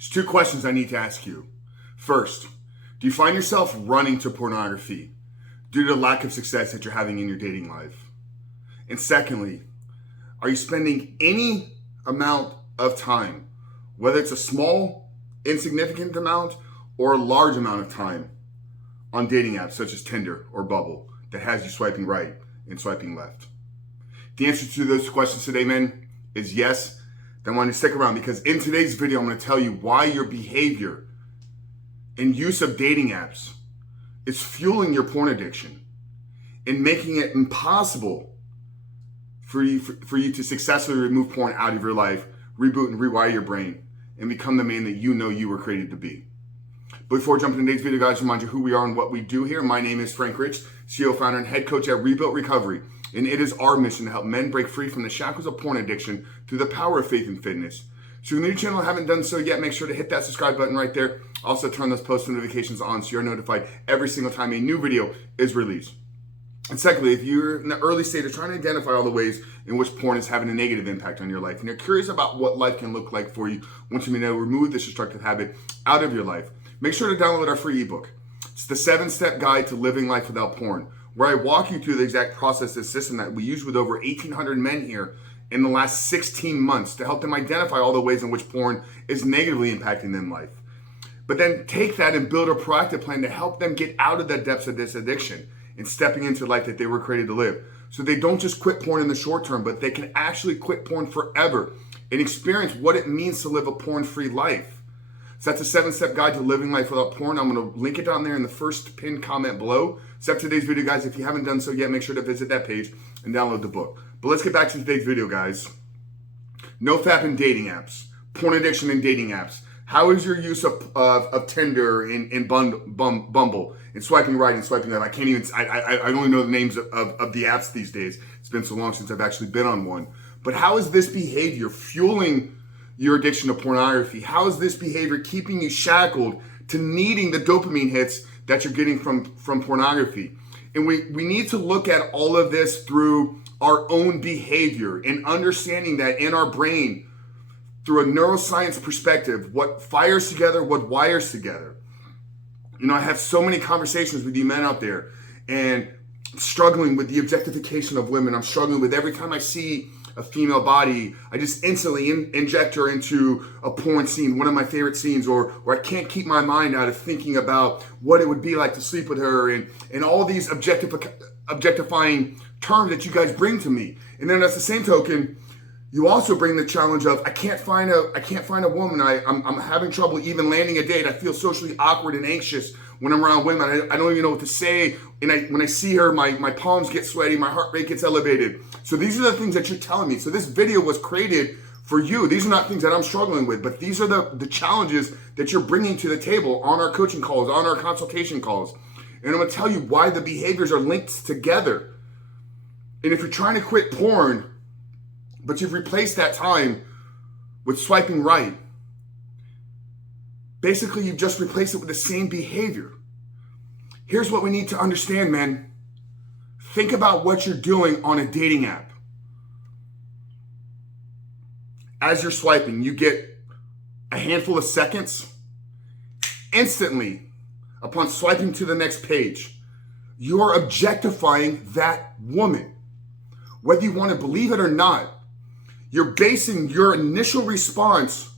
There's two questions I need to ask you. First, do you find yourself running to pornography due to the lack of success that you're having in your dating life? And secondly, are you spending any amount of time, whether it's a small, insignificant amount or a large amount of time, on dating apps such as Tinder or Bumble that has you swiping right and swiping left? The answer to those questions today, men, is yes. Then I want you to stick around, because in today's video, I'm going to tell you why your behavior and use of dating apps is fueling your porn addiction and making it impossible for you to successfully remove porn out of your life, reboot and rewire your brain, and become the man that you know you were created to be. Before jumping into today's video, guys, remind you who we are and what we do here. My name is Frank Rich, CEO, founder, and head coach at Rebuilt Recovery. And it is our mission to help men break free from the shackles of porn addiction through the power of faith and fitness. So if you're new to the channel and haven't done so yet, make sure to hit that subscribe button right there. Also turn those post notifications on so you're notified every single time a new video is released. And secondly, if you're in the early stage of trying to identify all the ways in which porn is having a negative impact on your life, and you're curious about what life can look like for you once you remove this destructive habit out of your life, make sure to download our free ebook. It's the 7-step guide to living life without porn, where I walk you through the exact process and system that we use with over 1,800 men here in the last 16 months to help them identify all the ways in which porn is negatively impacting them in life. But then take that and build a proactive plan to help them get out of the depths of this addiction and stepping into the life that they were created to live. So they don't just quit porn in the short term, but they can actually quit porn forever and experience what it means to live a porn-free life. So that's a 7-step guide to living life without porn. I'm going to link it down there in the first pinned comment below. Except today's video, guys, if you haven't done so yet, make sure to visit that page and download the book. But let's get back to today's video, guys. NOFAP and dating apps, porn addiction and dating apps. How is your use of Tinder and Bumble and swiping right and swiping left? I only know the names of the apps these days. It's been so long since I've actually been on one. But how is this behavior fueling your addiction to pornography? How is this behavior keeping you shackled to needing the dopamine hits that you're getting from pornography? And we need to look at all of this through our own behavior and understanding that in our brain, through a neuroscience perspective, what fires together, what wires together. You know, I have so many conversations with you men out there and struggling with the objectification of women. I'm struggling with every time I see a female body, I just instantly inject her into a porn scene, one of my favorite scenes, or I can't keep my mind out of thinking about what it would be like to sleep with her and all these objectifying terms that you guys bring to me. And then that's the same token, you also bring the challenge of I can't find a woman. I'm having trouble even landing a date. I feel socially awkward and anxious when I'm around women. I don't even know what to say. And when I see her, my palms get sweaty, my heart rate gets elevated. So these are the things that you're telling me. So this video was created for you. These are not things that I'm struggling with, but these are the challenges that you're bringing to the table on our coaching calls, on our consultation calls. And I'm going to tell you why the behaviors are linked together. And if you're trying to quit porn, but you've replaced that time with swiping right, basically you've just replaced it with the same behavior. Here's what we need to understand, man. Think about what you're doing on a dating app. As you're swiping, you get a handful of seconds. Instantly, upon swiping to the next page, you're objectifying that woman. Whether you want to believe it or not, you're basing your initial response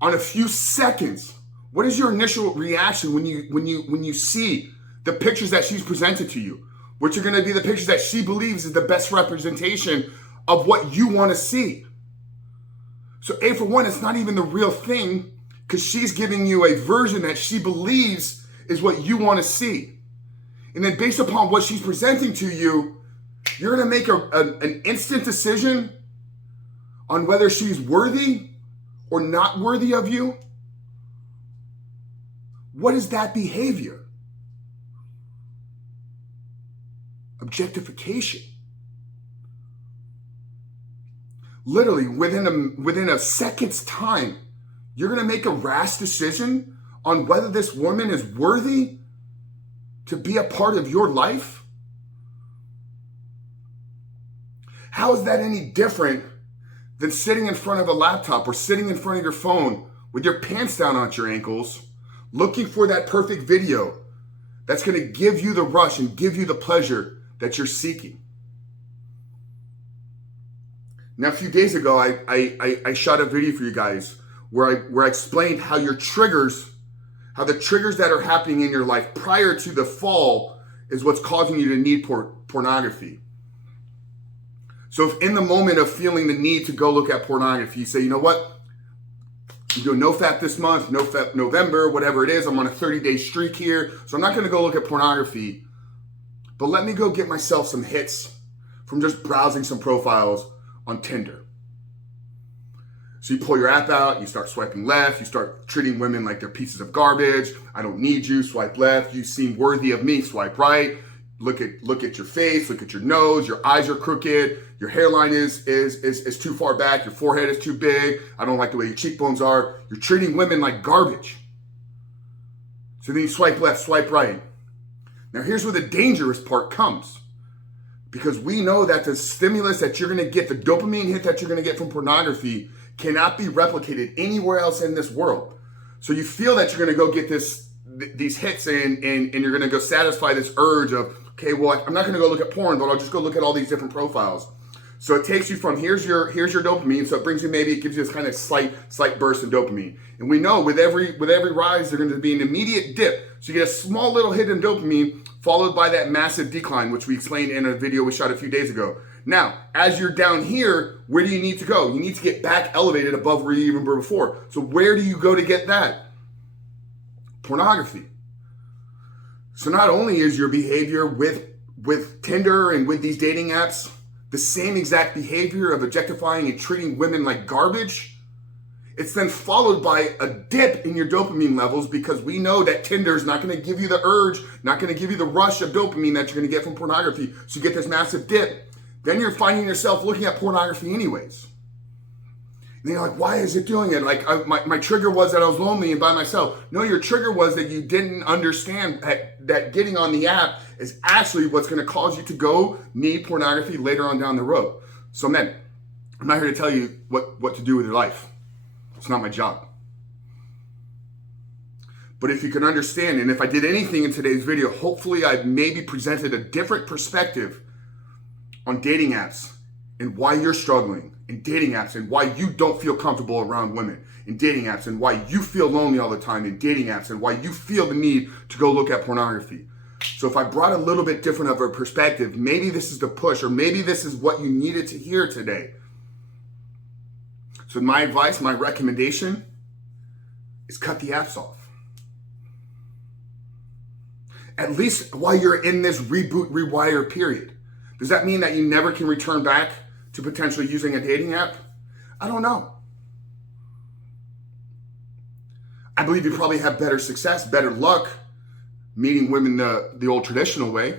on a few seconds. What is your initial reaction when you see the pictures that she's presented to you, which are going to be the pictures that she believes is the best representation of what you want to see? So A, for one, it's not even the real thing, because she's giving you a version that she believes is what you want to see. And then based upon what she's presenting to you, you're going to make an instant decision on whether she's worthy or not worthy of you. What is that behavior? Objectification. Literally, within a second's time, you're going to make a rash decision on whether this woman is worthy to be a part of your life. How is that any different than sitting in front of a laptop or sitting in front of your phone with your pants down at your ankles, looking for that perfect video that's going to give you the rush and give you the pleasure that you're seeking. Now, a few days ago, I shot a video for you guys where I explained how the triggers that are happening in your life prior to the fall is what's causing you to need pornography. So if in the moment of feeling the need to go look at pornography, you say, you know what? I'm doing NOFAP this month, NOFAP November, whatever it is. I'm on a 30-day streak here. So I'm not going to go look at pornography, but let me go get myself some hits from just browsing some profiles on Tinder. So you pull your app out, you start swiping left, you start treating women like they're pieces of garbage. I don't need you, swipe left. You seem worthy of me, swipe right. Look at your face, look at your nose, your eyes are crooked, your hairline is too far back, your forehead is too big, I don't like the way your cheekbones are. You're treating women like garbage. So then you swipe left, swipe right. Now here's where the dangerous part comes. Because we know that the stimulus that you're gonna get, the dopamine hit that you're gonna get from pornography cannot be replicated anywhere else in this world. So you feel that you're gonna go get these hits and you're gonna go satisfy this urge of, okay, well, I'm not gonna go look at porn, but I'll just go look at all these different profiles. So it takes you from here's your dopamine, so it brings you, maybe it gives you this kind of slight burst of dopamine. And we know with every rise, there's going to be an immediate dip. So you get a small little hit in dopamine followed by that massive decline, which we explained in a video we shot a few days ago. Now, as you're down here, where do you need to go? You need to get back elevated above where you even were before. So where do you go to get that? Pornography. So not only is your behavior with Tinder and with these dating apps the same exact behavior of objectifying and treating women like garbage, it's then followed by a dip in your dopamine levels, because we know that Tinder is not going to give you the urge, not going to give you the rush of dopamine that you're going to get from pornography. So you get this massive dip. Then you're finding yourself looking at pornography anyways. And you're like, why is it doing it? Like my trigger was that I was lonely and by myself. No, your trigger was that you didn't understand that getting on the app is actually what's going to cause you to go need pornography later on down the road. So men, I'm not here to tell you what to do with your life. It's not my job. But if you can understand, and if I did anything in today's video, hopefully I maybe presented a different perspective on dating apps and why you're struggling in dating apps and why you don't feel comfortable around women in dating apps and why you feel lonely all the time in dating apps and why you feel the need to go look at pornography. So if I brought a little bit different of a perspective, maybe this is the push, or maybe this is what you needed to hear today. So my advice, my recommendation is cut the apps off. At least while you're in this reboot, rewire period. Does that mean that you never can return back to potentially using a dating app? I don't know. I believe you probably have better success, better luck meeting women the old traditional way.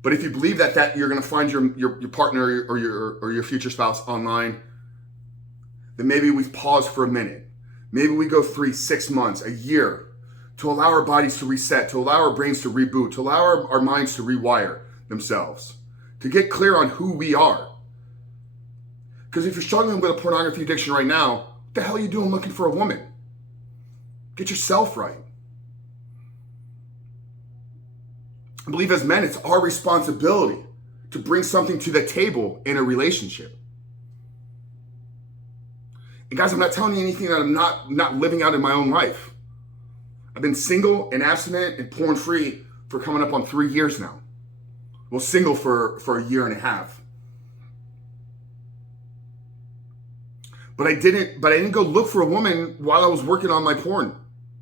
But if you believe that you're going to find your partner or your future spouse online, then maybe we pause for a minute. Maybe we go 3, 6 months, a year, to allow our bodies to reset, to allow our brains to reboot, to allow our minds to rewire themselves, to get clear on who we are. Because if you're struggling with a pornography addiction right now, what the hell are you doing looking for a woman? Get yourself right. I believe as men, it's our responsibility to bring something to the table in a relationship. And guys, I'm not telling you anything that I'm not living out in my own life. I've been single and abstinent and porn free for coming up on 3 years now. Well, single for a year and a half. But I didn't go look for a woman while I was working on my porn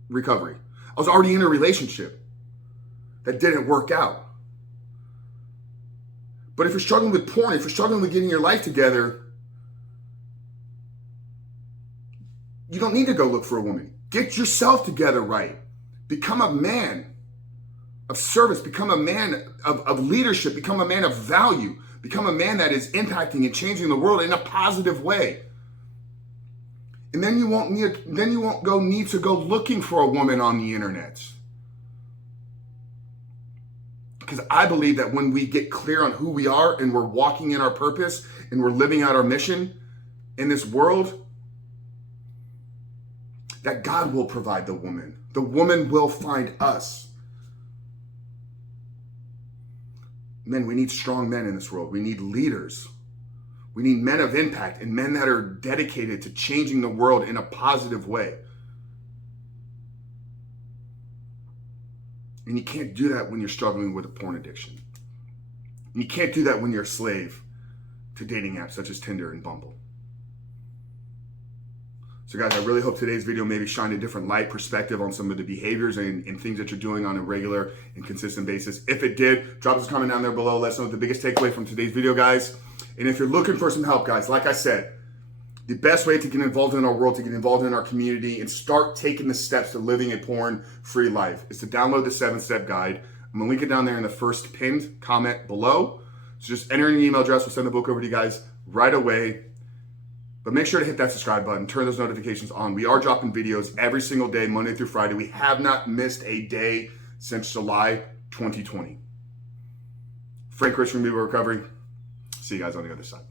recovery. I was already in a relationship that didn't work out. But if you're struggling with porn, if you're struggling with getting your life together, you don't need to go look for a woman. Get yourself together right. Become a man of service. Become a man of leadership. Become a man of value. Become a man that is impacting and changing the world in a positive way. And then you won't need to go looking for a woman on the internet. Because I believe that when we get clear on who we are and we're walking in our purpose and we're living out our mission in this world, that God will provide the woman. The woman will find us. Men, we need strong men in this world. We need leaders. We need men of impact and men that are dedicated to changing the world in a positive way. And you can't do that when you're struggling with a porn addiction. And you can't do that when you're a slave to dating apps such as Tinder and Bumble. So guys, I really hope today's video maybe shined a different light perspective on some of the behaviors and things that you're doing on a regular and consistent basis. If it did, drop us a comment down there below. Let us know the biggest takeaway from today's video, guys. And if you're looking for some help, guys, like I said, the best way to get involved in our world, to get involved in our community, and start taking the steps to living a porn-free life is to download the 7-step guide. I'm going to link it down there in the first pinned comment below. So just enter in your email address. We'll send the book over to you guys right away. But make sure to hit that subscribe button. Turn those notifications on. We are dropping videos every single day, Monday through Friday. We have not missed a day since July 2020. Frank Rich from Ebook Recovery. See you guys on the other side.